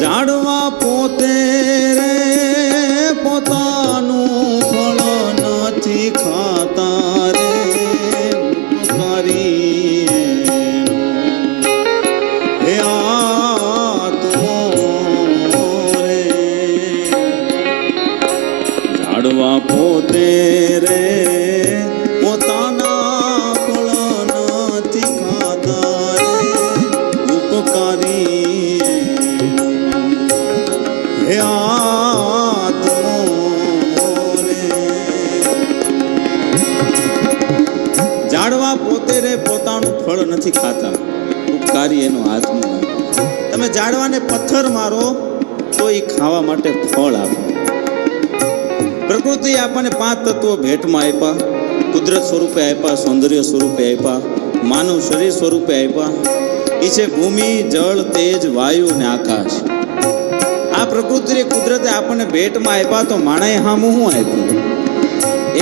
જાડવા પોતે રે પોતાનું ફળ નથી ખાતા રે કરી હે આત્મો રે જાડવા પોતે રે પોતાના ફળ નથી ખાતા રે ઉપકારી હે આત્મો રે ઝાડવા પોતે રે પોતાનું ફળ નથી ખાતા ઉપકારી એનો આત્મો. તમે ઝાડવાને પથ્થર મારો તો એ ખાવા માટે ફળ આપે. પ્રકૃતિ આપણને 5 તત્વો ભેટમાં આપ્યા, કુદરત સ્વરૂપે આપ્યા, સૌંદર્ય સ્વરૂપે આપ્યા, માનવ શરીર સ્વરૂપે આપ્યા. એ છે ભૂમિ, જળ, તેજ, વાયુ અને આકાશ. આ પ્રકૃતિ કુદરતે આપણને ભેટમાં આપ્યા તો માણસે હામું શું આપ્યું?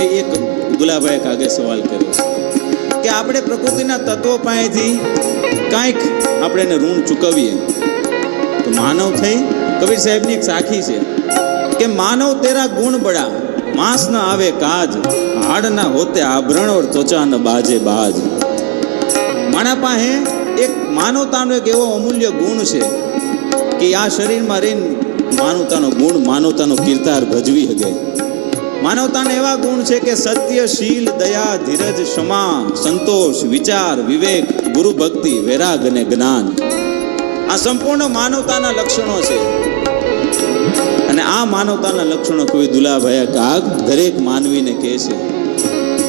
એ એક દુલાભાઈએ કાગે સવાલ કર્યો કે આપણે પ્રકૃતિના તત્વો પાસેથી કાંઈક આપણે એને ઋણ ચૂકવીએ તો માનવ થઈ. કબીર સાહેબની એક સાખી છે કે માનવ તેરા ગુણ બડા, માંસ ન આવે કાજ, હાડ ના હોતે આભરણ ઓર ત્વચા ન બાજે બાજ. માણા પાસે એક માનવતાનો એક એવો અમૂલ્ય ગુણ છે કે આ શરીરમાં રહીને માનવતાનો ગુણ, માનવતાનો કીર્તાર ભજવી શકે. માનવતાના એવા ગુણ છે કે સત્ય, શીલ, દયા, ધીરજ, ક્ષમા, સંતોષ, વિચાર, વિવેક, ગુરુ ભક્તિ, વૈરાગ અને જ્ઞાન. આ સંપૂર્ણ માનવતાના લક્ષણો છે. અને આ માનવતાના લક્ષણો કોઈ દુલાભાઈ કાગ દરેક માનવીને કહે છે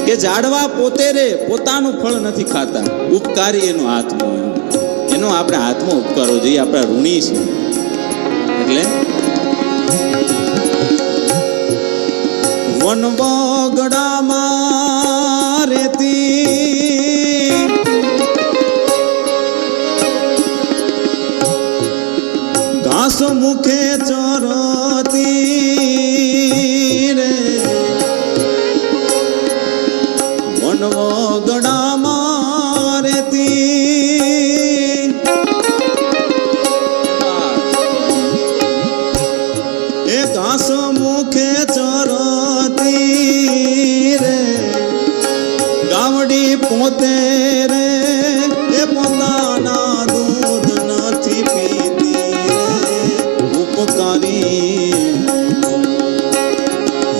કે ઝાડવા પોતે રે પોતાનું ફળ નથી ખાતા, ઉપકારી એનો આત્મો. એનો આપણે આત્મો ઉપકારવો જોઈએ, આપણા ઋણી છે. એટલે વનવગડામાં રેતી ઘાસ મુખે ચરતી રે, વનવગડામાં રેતી એ ઘાસ મુખે ચરતી રે, ગામડી પોતે રે એ પોતાના દૂધ નથી પીતી રે ઉપકારી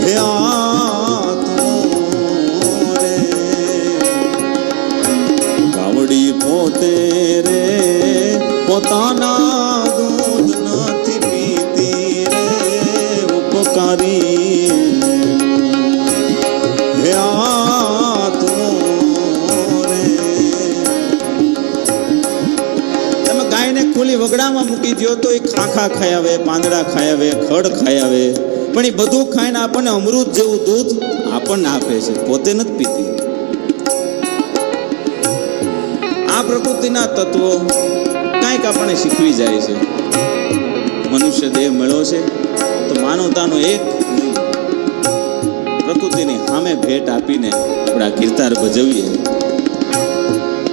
હે આત્મો રે. ગાવડી પોતે રે પોતાના દૂધ નથી પીતી રે ઉપકારી હે આત્મો રે. તમે ગાયને ખુલ્લી વગડામાં મૂકી દો તો એ ખાખા ખાઈ આવે, પાંદડા ખાઈ આવે, ખડ ખાઈ આવે, પણ એ બધું ખાઈને આપણને અમૃત જેવું દૂધ આપણને આપે છે, પોતે નથી પીતી. આ પ્રકૃતિના તત્વો કાંઈક આપણને શીખવી જાય છે. મનુષ્ય દેહ મળ્યો છે તો માનવતાનો એક પ્રકૃતિની સામે ભેટ આપીને આપણા કીર્તાર ભજવીએ.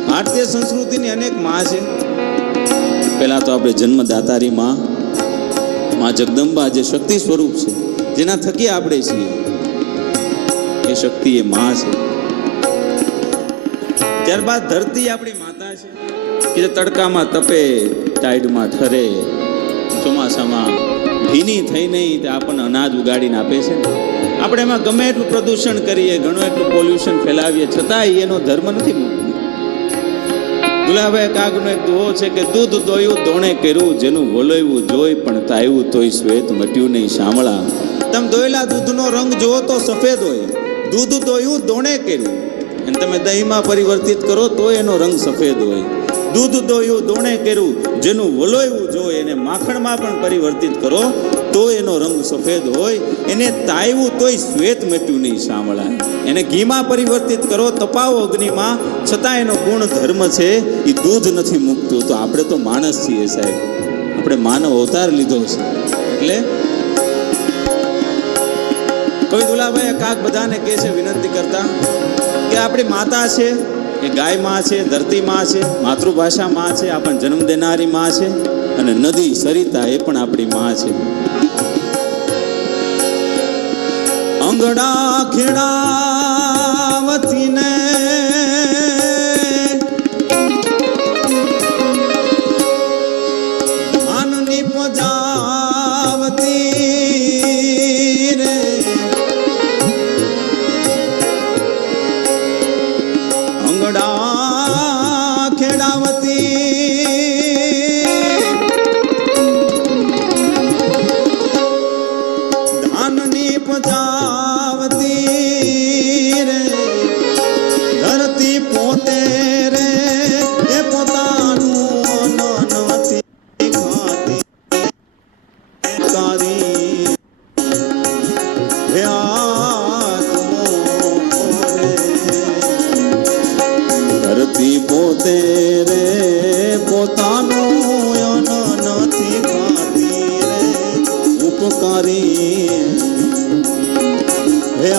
ભારતીય સંસ્કૃતિની અનેક માં છે. પહેલા તો આપણે જન્મદાતારી માં, માં જગદંબા જે શક્તિ સ્વરૂપ છે, જેના થકી આપણે છીએ, એ શક્તિ એ માં છે. ત્યારબાદ ધરતી આપણી માતા છે કે જે તડકામાં તપે, ટાઈડમાં ઠરે, ચોમાસામાં ભીની થઈ નહીં તે આપણને અનાજ ઉગાડીને આપે છે. આપણે એમાં ગમે એટલું પ્રદૂષણ કરીએ, ઘણું એટલું પોલ્યુશન ફેલાવીએ, છતાંય એનો ધર્મ નથી મૂકતો. દુલાભાઈ કાગનો એક દુહો છે કે દૂધ દોયું દોણે કર્યું, જેનું વલોયું જોઈ પણ તાયું તોય શ્વેત મટ્યું નહીં શામળા. તમે દોયેલા દૂધનો રંગ જુઓ તો સફેદ હોય. દૂધ દોયું દોણે કર્યું અને તમે દહીંમાં પરિવર્તિત કરો તો એનો રંગ સફેદ હોય. દૂધ દોયું દોણે કર્યું, જેનું વલોયું જોઈએ એને માખણમાં પણ પરિવર્તિત કરો તો એનો રંગ સફેદ હોય. એને તાયવું તોય શ્વેત મટ્યું નહીં શામળાય. એને ઘીમાં પરિવર્તિત કરો, તપાવો અગ્નિમાં, છતાં એનો ગુણ ધર્મ છે એ દૂધ નથી મૂકતું. તો આપણે તો માણસ છીએ સાહેબ, આપણે માનવ અવતાર લીધો છે. એટલે કવિ દુલાભાઈ કાક બધાને કહે છે વિનંતી કરતા કે આપણી માતા છે કે ગાય માં છે, ધરતી માં છે, માતૃભાષા માં છે, આપણને જન્મ દેનારી માં છે, અને નદી સરિતા એ પણ આપણી માં છે. અંગડા ખેડાવતી ને આનની પજાવતી રે, અંગડા ખેડાવતી ધાનની પજાવતી રે, ધરતી પોતે રે એ પોતાનું નથી ખાતી તારી હે આત્મો રે, ધરતી પોતે રે પોતાનું નથી ખાતી રે ઉપકારી હે